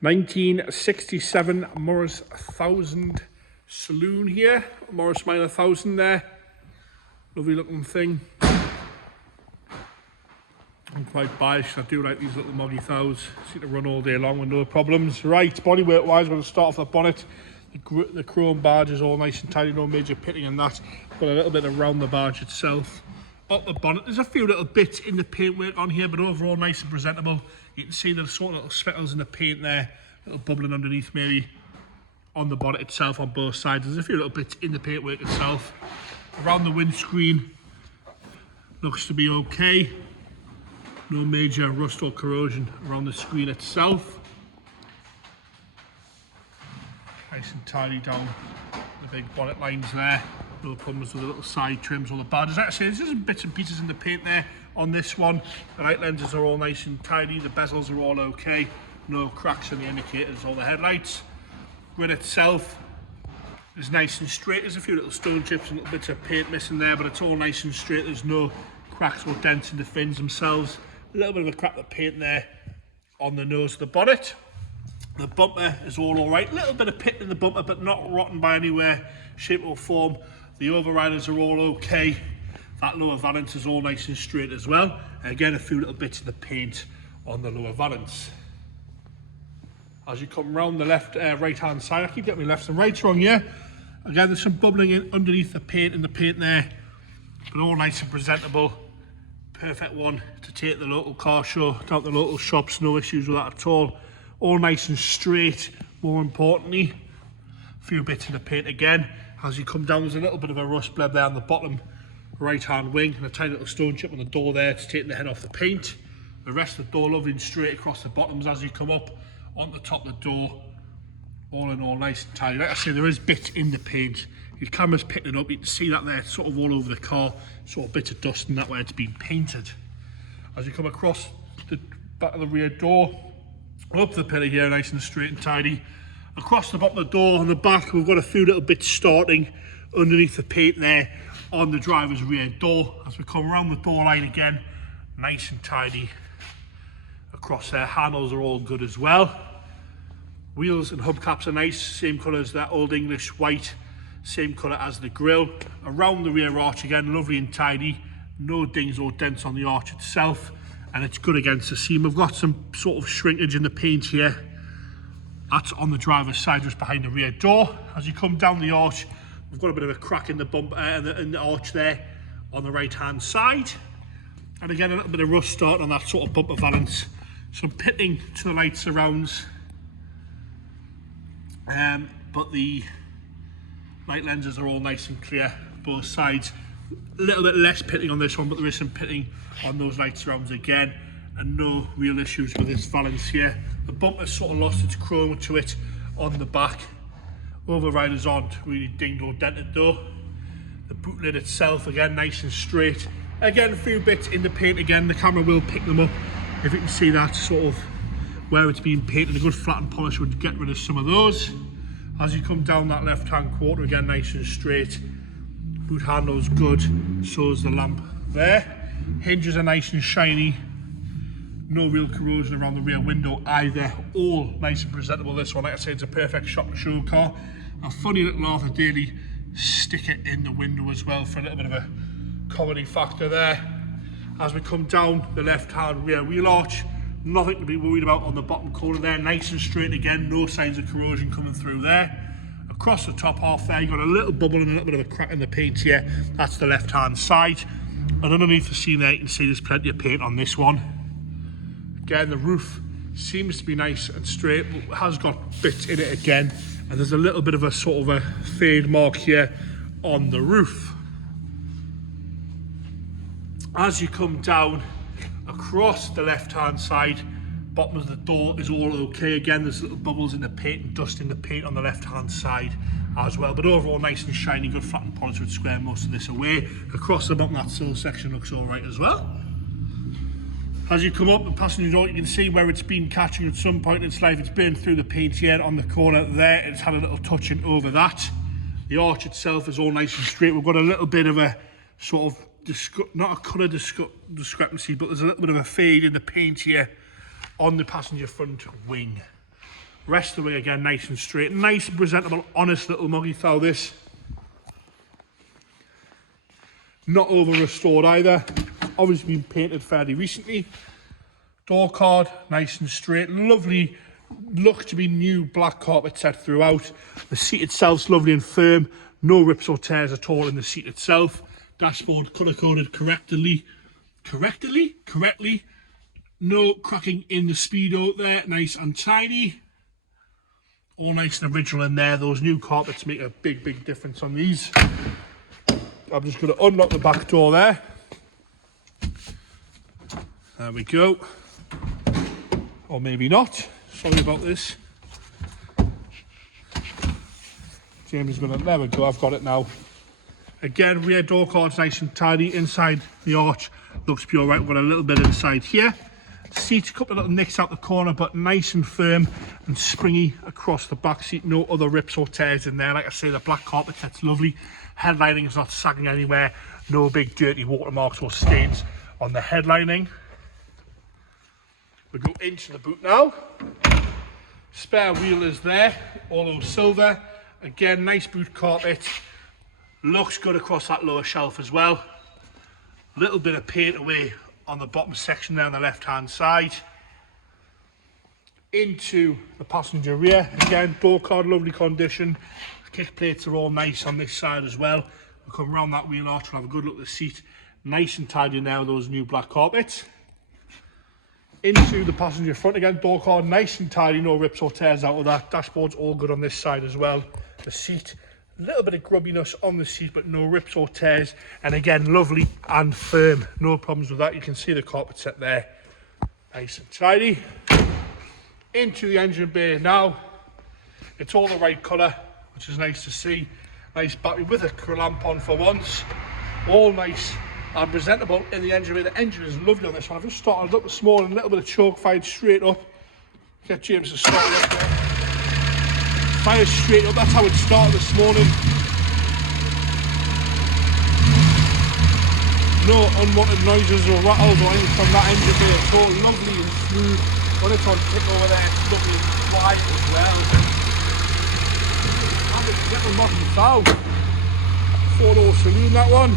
1967 Morris 1000 saloon here. Morris Minor 1000 there. Lovely looking thing. I'm quite biased. I do like these little moggy thous. Seem to run all day long with no problems. Right, bodywork wise, we're going to start off the bonnet. The chrome badge is all nice and tidy, no major pitting and that. Got a little bit around the badge itself. Up the bonnet, there's a few little bits in the paintwork on here, but overall nice and presentable. You can see there's sort of little speckles in the paint there, little bubbling underneath maybe on the bonnet itself on both sides. There's a few little bits in the paintwork itself. Around the windscreen, looks to be okay. No major rust or corrosion around the screen itself. Nice and tidy down the big bonnet lines there. No problems with the little side trims or the badges. Like I say, there's some bits and pieces in the paint there on this one. The light lenses are all nice and tidy. The bezels are all okay. No cracks in the indicators or the headlights. Grid itself is nice and straight. There's a few little stone chips and little bits of paint missing there, but it's all nice and straight. There's no cracks or dents in the fins themselves. A little bit of a crack of paint there on the nose of the bonnet. The bumper is all alright. A little bit of pit in the bumper, but not rotten by anywhere, shape or form. The overriders are all okay. That lower valance is all nice and straight as well. Again, a few little bits of the paint on the lower valance. As you come round the right hand side, I keep getting my lefts and rights wrong here. Again, there's some bubbling in underneath the paint there, but all nice and presentable. Perfect one to take the local car show, down to the local shops, no issues with that at all. All nice and straight, more importantly. A few bits in the paint again. As you come down, there's a little bit of a rust bleb there on the bottom right hand wing and a tiny little stone chip on the door there to take the head off the paint. The rest of the door lovely and straight across the bottoms as you come up on the top of the door. All in all, nice and tidy. Like I say, there is bits in the paint. Your camera's picking it up, you can see that there sort of all over the car, sort of bits of dust and that where it's been painted. As you come across the back of the rear door, up the pillar here, nice and straight and tidy. Across the bottom of the door on the back, we've got a few little bits starting underneath the paint there on the driver's rear door. As we come around the door line again, nice and tidy. Across there, handles are all good as well. Wheels and hubcaps are nice, same colour as that Old English white, same colour as the grille. Around the rear arch again, lovely and tidy. No dings or dents on the arch itself, and it's good against the seam. We've got some sort of shrinkage in the paint here. That's on the driver's side, just behind the rear door. As you come down the arch, we've got a bit of a crack in the bump in the arch there on the right hand side. And again, a little bit of rust starting on that sort of bumper valance. Some pitting to the light surrounds. But the light lenses are all nice and clear, both sides. A little bit less pitting on this one, but there is some pitting on those light surrounds again, and no real issues with this valance here. The bumper's sort of lost its chroma to it on the back. Overriders aren't really dinged or dented though. The boot lid itself, again, nice and straight. Again, a few bits in the paint again. The camera will pick them up. If you can see that sort of where it's been painted, a good flat and polish would get rid of some of those. As you come down that left hand quarter, again, nice and straight. Boot handle's good, so is the lamp there. Hinges are nice and shiny. No real corrosion around the rear window either. All nice and presentable. This one, like I say, it's a perfect shop and show car. A funny little Arthur Daly sticker in the window as well for a little bit of a comedy factor there. As we come down the left hand rear wheel arch, nothing to be worried about on the bottom corner there. Nice and straight again, no signs of corrosion coming through there. Across the top half there, you've got a little bubble and a little bit of a crack in the paint here. That's the left hand side. And underneath the seam there, you can see there's plenty of paint on this one. Again, the roof seems to be nice and straight, but has got bits in it again. And there's a little bit of a sort of a fade mark here on the roof. As you come down across the left hand side, bottom of the door is all okay. Again, there's little bubbles in the paint and dust in the paint on the left hand side as well, but overall nice and shiny, good flat and polished, would square most of this away. Across the bottom, that sill section looks all right as well. As you come up the passenger door, you can see where it's been catching at some point in its life. It's been through the paint here on the corner there. It's had a little touching over that. The arch itself is all nice and straight. We've got a little bit of a sort of not a colour discrepancy, but there's a little bit of a fade in the paint here on the passenger front wing. Rest of the way again, nice and straight. Nice and presentable, honest little muggy fowl this. Not over restored either. Obviously been painted fairly recently. Door card, nice and straight. Lovely, look to be new black carpet set throughout. The seat itself's lovely and firm. No rips or tears at all in the seat itself. Dashboard colour coded correctly. No cracking in the speedo there. Nice and tidy. All nice and original in there. Those new carpets make a big difference on these. I'm just going to unlock the back door there. There we go. Or maybe not. Sorry about this. James is going to, there we go, I've got it now. Again, rear door card's nice and tidy. Inside the arch looks pure right. We've got a little bit inside here. Seat, a couple of little nicks out the corner, but nice and firm and springy across the back seat. No other rips or tears in there. Like I say, the black carpet, that's lovely. Headlining is not sagging anywhere. No big dirty watermarks or stains on the headlining. We go into the boot now. Spare wheel is there, all silver. Again, nice boot carpet. Looks good across that lower shelf as well. Little bit of paint away on the bottom section there on the left hand side. Into the passenger rear. Again, door card, lovely condition. Kick plates are all nice on this side as well. We'll come around that wheel arch and have a good look at the seat. Nice and tidy now, those new black carpets. Into the passenger front again, door card nice and tidy, no rips or tears out of that. Dashboard's all good on this side as well. The seat, a little bit of grubbiness on the seat, but no rips or tears. And again, lovely and firm, no problems with that. You can see the carpet set there, nice and tidy. Into the engine bay now. It's all the right colour, which is nice to see. Nice battery with a lamp on for once. All nice and presentable in the engine bay. The engine is lovely on this one. I've just started up this morning, a little bit of choke fired straight up. Get James to start it up there. Fire straight up, that's how it started this morning. No unwanted noises or rattles or anything from that engine bay. It's all lovely and smooth. When it's on kick over there, it's lovely and quiet as well. And it's a little modern foul. 4-door saloon, that one.